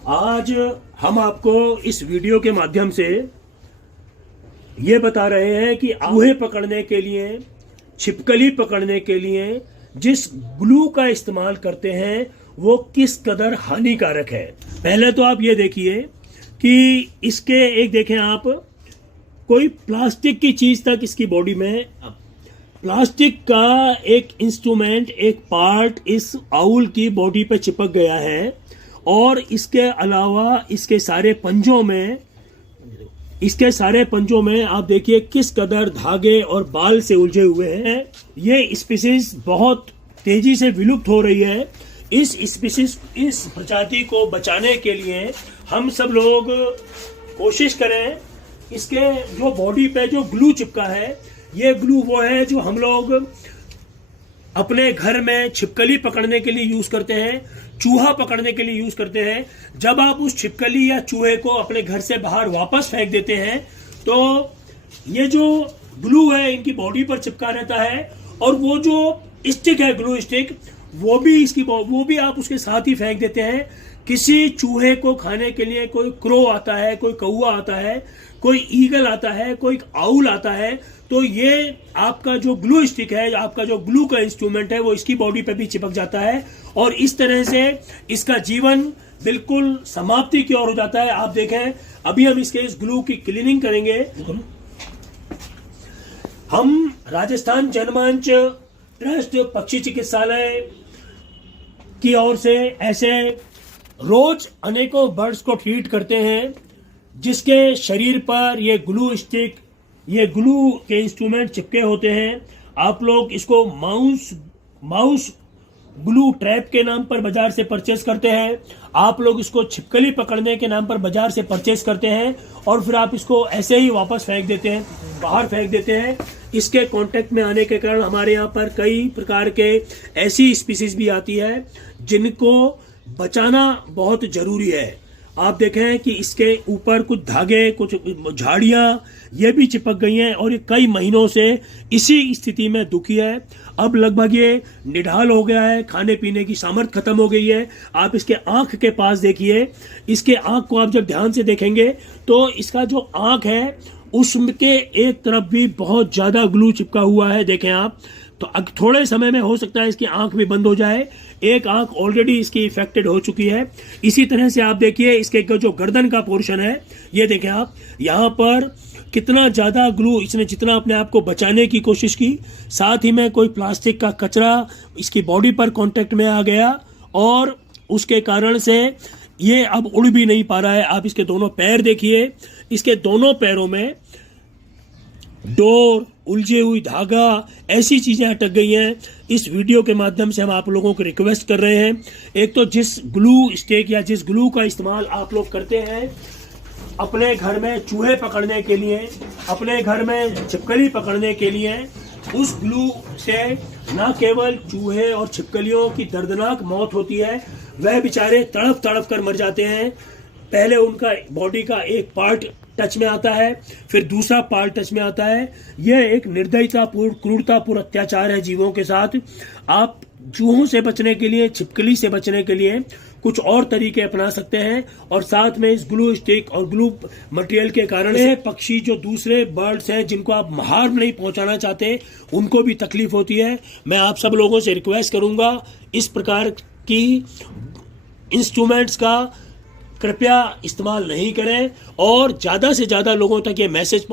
आज हम आपको इस वीडियो के माध्यम से ये बता रहे हैं कि चूहे पकड़ने के लिए, छिपकली पकड़ने के लिए जिस ग्लू का इस्तेमाल करते हैं वो किस कदर हानिकारक है। पहले तो आप ये देखिए कि इसके एक देखें आप, कोई प्लास्टिक की चीज तक इसकी बॉडी में, प्लास्टिक का एक इंस्ट्रूमेंट, एक पार्ट इस आउल की बॉडी पे चिपक गया है और इसके अलावा इसके सारे पंजों में आप देखिए किस कदर धागे और बाल से उलझे हुए हैं। ये स्पीसीज बहुत तेजी से विलुप्त हो रही है। इस प्रजाति को बचाने के लिए हम सब लोग कोशिश करें। इसके जो बॉडी पे जो ग्लू चिपका है, ये ग्लू वो है जो हम लोग अपने घर में छिपकली पकड़ने के लिए यूज करते हैं, चूहा पकड़ने के लिए यूज करते हैं। जब आप उस छिपकली या चूहे को अपने घर से बाहर वापस फेंक देते हैं तो ये जो ग्लू है इनकी बॉडी पर चिपका रहता है और वो जो स्टिक है, ग्लू स्टिक, वो भी आप उसके साथ ही फेंक देते हैं। किसी चूहे को खाने के लिए कोई क्रो आता है, कोई कौवा आता है, कोई ईगल आता है, कोई आउल आता है, तो ये आपका जो ग्लू स्टिक है, आपका जो ग्लू का इंस्ट्रूमेंट है, वो इसकी बॉडी पे भी चिपक जाता है और इस तरह से इसका जीवन बिल्कुल समाप्ति की ओर हो जाता है। आप देखें, अभी हम इसके इस ग्लू की क्लीनिंग करेंगे। हम राजस्थान जनमंच ट्रस्ट पक्षी चिकित्सालय की ओर से ऐसे रोज अनेकों बर्ड्स को ट्रीट करते हैं जिसके शरीर पर ये ग्लू स्टिक, ये ग्लू के इंस्ट्रूमेंट चिपके होते हैं। आप लोग इसको माउस ग्लू ट्रैप के नाम पर बाजार से परचेस करते हैं। आप लोग इसको छिपकली पकड़ने के नाम पर बाजार से परचेस करते हैं और फिर आप इसको ऐसे ही वापस फेंक देते हैं, बाहर फेंक देते हैं। इसके कांटेक्ट में आने के कारण हमारे यहाँ पर कई प्रकार के ऐसी स्पीसीज भी आती है जिनको बचाना बहुत जरूरी है। आप देखें कि इसके ऊपर कुछ धागे, कुछ झाड़ियां ये भी चिपक गई हैं और ये कई महीनों से इसी स्थिति में दुखी है। अब लगभग ये निढाल हो गया है, खाने पीने की सामर्थ्य खत्म हो गई है। आप इसके आंख के पास देखिए, इसके आंख को आप जब ध्यान से देखेंगे तो इसका जो आंख है उसके एक तरफ भी बहुत ज्यादा ग्लू चिपका हुआ है। देखें आप, तो थोड़े समय में हो सकता है इसकी आंख भी बंद हो जाए। एक आंख ऑलरेडी इसकी इफेक्टेड हो चुकी है। इसी तरह से आप देखिए इसके जो गर्दन का पोर्शन है, ये देखें आप, यहाँ पर कितना ज्यादा ग्लू इसने, जितना अपने आप को बचाने की कोशिश की, साथ ही में कोई प्लास्टिक का कचरा इसकी बॉडी पर कांटेक्ट में आ गया और उसके कारण से ये अब उड़ भी नहीं पा रहा है। आप इसके दोनों पैर देखिए, इसके दोनों पैरों में डोर, उलझे हुई धागा, ऐसी चीजें अटक गई हैं। इस वीडियो के माध्यम से हम आप लोगों को रिक्वेस्ट कर रहे हैं, एक तो जिस ग्लू स्टिक या जिस ग्लू का इस्तेमाल आप लोग करते हैं अपने घर में चूहे पकड़ने के लिए, अपने घर में छिपकली पकड़ने के लिए, उस ग्लू से न केवल चूहे और छिपकलियों की दर्दनाक मौत होती है, वह बेचारे तड़प तड़प कर मर जाते हैं। पहले उनका बॉडी का एक पार्ट टच में आता है, फिर दूसरा पार्ट टच में आता है। यह एक निर्दयतापूर्ण, क्रूरतापूर्ण अत्याचार है जीवों के साथ। आप चूहों से बचने के लिए, छिपकली से बचने के लिए कुछ और तरीके अपना सकते हैं और साथ में इस ग्लू स्टिक और ग्लू मटेरियल के कारण से पक्षी जो दूसरे बर्ड्स हैं जिनको आप हार्म नहीं पहुंचाना चाहते, उनको भी तकलीफ होती है। मैं आप सब लोगों से रिक्वेस्ट करूंगा, इस प्रकार की इंस्ट्रूमेंट्स का कृपया इस्तेमाल नहीं करें और ज्यादा से ज्यादा लोगों तक ये मैसेज